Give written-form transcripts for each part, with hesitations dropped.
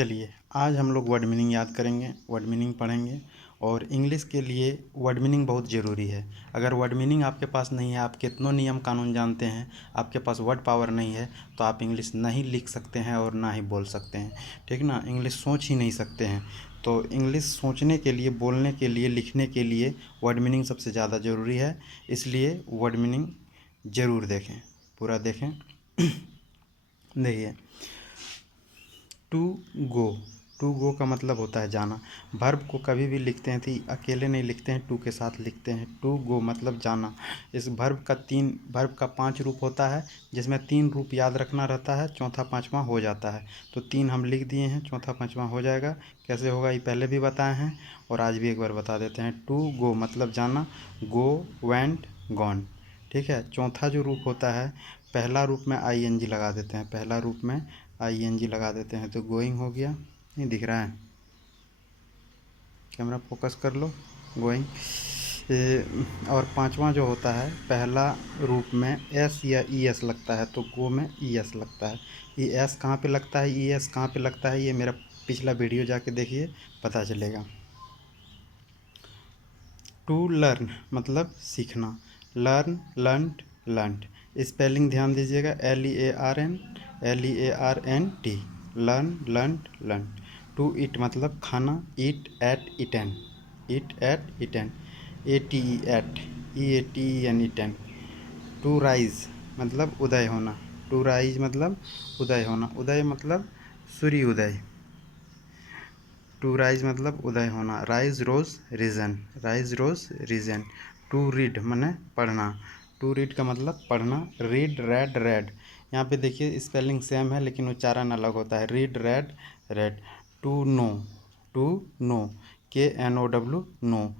चलिए आज हम लोग वर्ड मीनिंग याद करेंगे, वर्ड मीनिंग पढ़ेंगे। और इंग्लिश के लिए वर्ड मीनिंग बहुत ज़रूरी है। अगर वर्ड मीनिंग आपके पास नहीं है, आप कितनों नियम कानून जानते हैं, आपके पास वर्ड पावर नहीं है, तो आप इंग्लिश नहीं लिख सकते हैं और ना ही बोल सकते हैं। ठीक ना, इंग्लिश सोच ही नहीं सकते हैं। तो इंग्लिश सोचने के लिए, बोलने के लिए, लिखने के लिए वर्ड मीनिंग सबसे ज़्यादा ज़रूरी है। इसलिए वर्ड मीनिंग ज़रूर देखें, पूरा देखें। देखिए, टू गो, टू गो का मतलब होता है जाना। वर्ब को कभी भी लिखते हैं तो अकेले नहीं लिखते हैं, टू के साथ लिखते हैं। टू गो मतलब जाना। इस वर्ब का 5 रूप होता है, जिसमें 3 रूप याद रखना रहता है, चौथा पांचवा हो जाता है। तो 3 हम लिख दिए हैं, चौथा पांचवा हो जाएगा। कैसे होगा ये पहले भी बताए हैं और आज भी एक बार बता देते हैं। टू गो मतलब जाना, गो, वेंट, गॉन। ठीक है। चौथा जो रूप होता है, पहला रूप में ING लगा देते हैं, पहला रूप में ING लगा देते हैं तो गोइंग हो गया। नहीं दिख रहा है, कैमरा फोकस कर लो। गोइंग। और पांचवा जो होता है, पहला रूप में S या ES लगता है तो गो में ES लगता है। ये S कहाँ पे लगता है, ES कहाँ पे लगता है, ये मेरा पिछला वीडियो जाके देखिए, पता चलेगा। टू लर्न मतलब सीखना, लर्न, लर्नड, लर्नड। स्पेलिंग ध्यान दीजिएगा, LEARN, learn, learned, learn. To eat मतलब खाना, eat, ate, eaten, eat, ate, eaten, ATE, ate, EATEN, eaten. To rise मतलब उदय होना, टू राइज मतलब उदय होना, उदय मतलब सूर्य उदय। टू राइज मतलब उदय होना, rise, rose, risen, rise, rose, risen. To read माने पढ़ना, टू रीड का मतलब पढ़ना, रीड, रेड, रेड। यहाँ पे देखिए स्पेलिंग सेम है लेकिन उच्चारण अलग होता है, read, read, read. To know, to know, KNOW, know,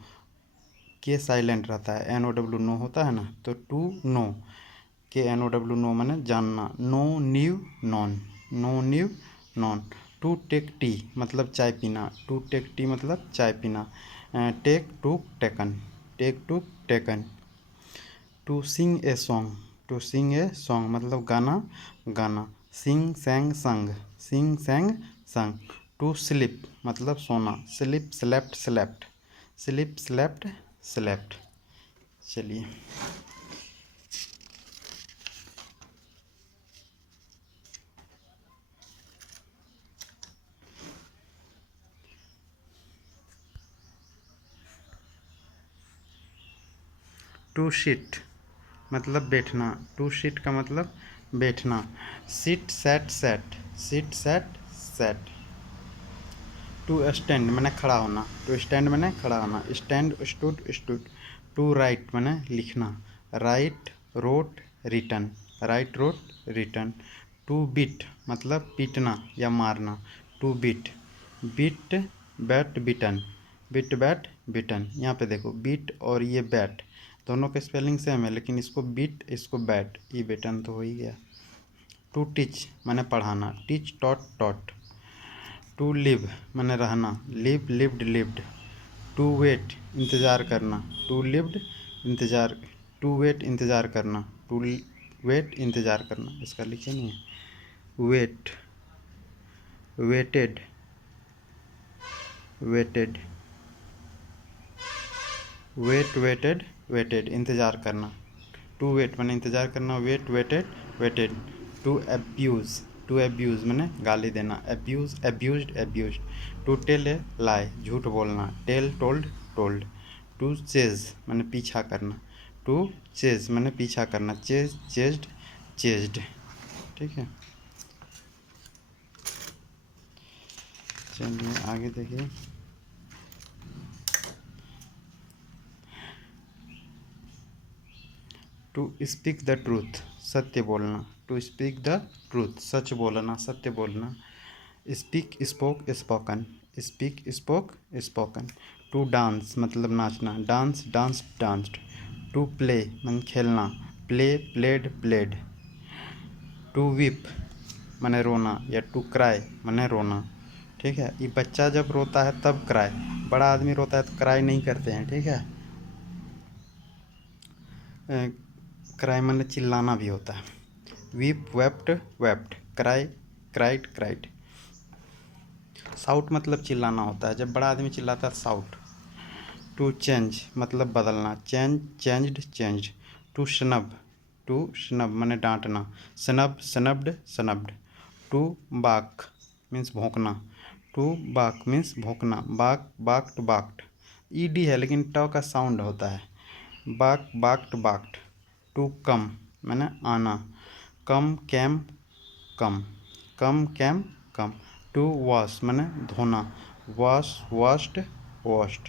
K silent रहता है, NOW नो होता है ना, तो टू नो, KNOW नो माने जानना, know, knew, known, know, knew, known. To take tea मतलब चाय पीना, टू टेक टी मतलब चाय पीना। Take, to, taken, take, to, taken. To sing a song, to sing a song मतलब गाना, गाना। सिंग, सैंग, संग, सिंग, सैंग, संग। टू स्लिप मतलब सोना, sleep, slept, slept, sleep, slept, slept. चलिए, टू सिट मतलब बैठना, टू सीट का मतलब बैठना। Sit, sat, sat, sit, sat, sat. To stand मैंने खड़ा होना, टू स्टैंड मैंने खड़ा होना, stand, stood, stood. To write मैंने लिखना, write, wrote, written, write, wrote, written. To beat मतलब पीटना या मारना, to beat, beat, bat, beaten, bit, bat, beaten. यहाँ पे देखो बीट और ये बैट दोनों के स्पेलिंग सेम है, लेकिन इसको बीट, इसको बैट, ये बेटन तो हो ही गया। टू टीच मैंने पढ़ाना, teach, taught, taught. To live मैंने रहना, live, lived, lived. To wait इंतज़ार करना, टू लिव्ड, इंतज़ार, टू वेट इंतज़ार करना, टू वेट इंतज़ार करना। इसका लिखे नहीं है, wait, waited, waited, wait, waited, waited, इंतज़ार करना। टू वेट मैंने इंतज़ार करना, wait, waited, waited. To abuse, to abuse मैंने गाली देना, abuse, abused, abused. To tell a lie झूठ बोलना, tell, told, told. To chase मैंने पीछा करना, टू चेज मैंने पीछा करना, चेज, चेज्ड, चेज्ड। ठीक है, चलिए आगे देखिए। टू स्पीक द ट्रूथ सत्य बोलना, टू स्पीक द ट्रूथ सच बोलना, सत्य बोलना। Speak, spoke, spoken, speak, spoke, spoken. To dance मतलब नाचना, dance, dance, danced. To play मतलब खेलना, play, played, played. To weep माने रोना या टू क्राई माने रोना। ठीक है, ये बच्चा जब रोता है तब क्राई, बड़ा आदमी रोता है तो क्राई नहीं करते हैं। ठीक है, क्राई माने चिल्लाना भी होता है। Weep, wept, wept, cry, cried, cried. Shout मतलब चिल्लाना होता है, जब बड़ा आदमी चिल्लाता है साउट। टू चेंज मतलब बदलना, change changed changed. To snub माने डांटना, snub snubbed snubbed. To bark means भौंकना, टू बाक मीन्स भौंकना, बाक बाक्ड बाक्ड। ईडी है लेकिन ट का साउंड होता है, बाक बाक्ड बाक्ड। टू कम माने आना, come came come, come came come. To wash माने धोना, wash washed washed.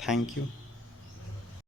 Thank you.